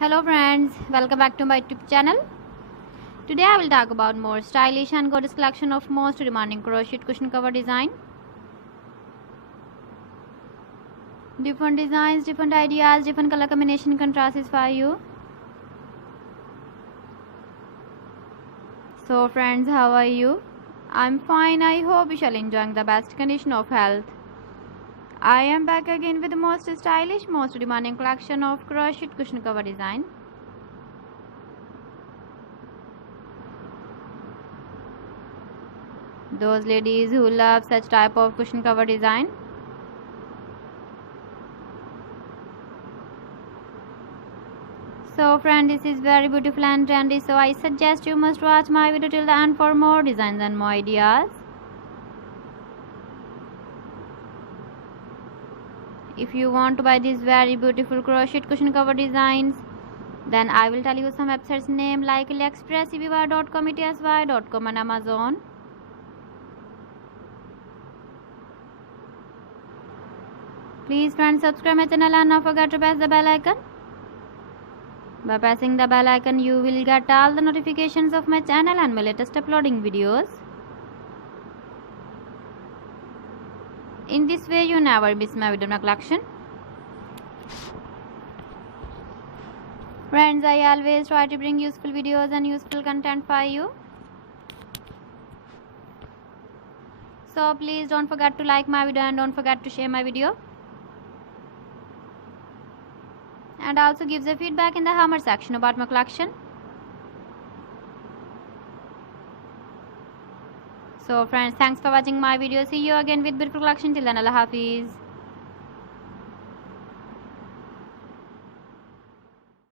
Hello friends, welcome back to my YouTube channel. Today I will talk about more stylish and gorgeous collection of most demanding crochet cushion cover design. Different designs, different ideas, different color combination contrasts for you. So friends, how are you? I'm fine. I hope you shall enjoying the best condition of health. I am back again with the most stylish, most demanding collection of crochet cushion cover design. Those ladies who love such type of cushion cover design. So friend, this is very beautiful and trendy, so I suggest you must watch my video till the end for more designs and more ideas. If you want to buy these very beautiful crochet cushion cover designs, then I will tell you some websites name like AliExpress, eBay.com, etsy.com and Amazon. Please friends, subscribe my channel and don't forget to press the bell icon. By pressing the bell icon, you will get all the notifications of my channel and my latest uploading videos. In this way, you never miss my video collection. Friends, I always try to bring useful videos and useful content for you. So please don't forget to like my video and don't forget to share my video. And also give the feedback in the comment section about my collection. So friends, thanks for watching my video. See you again with beautiful collection. Till then, Allah Hafiz.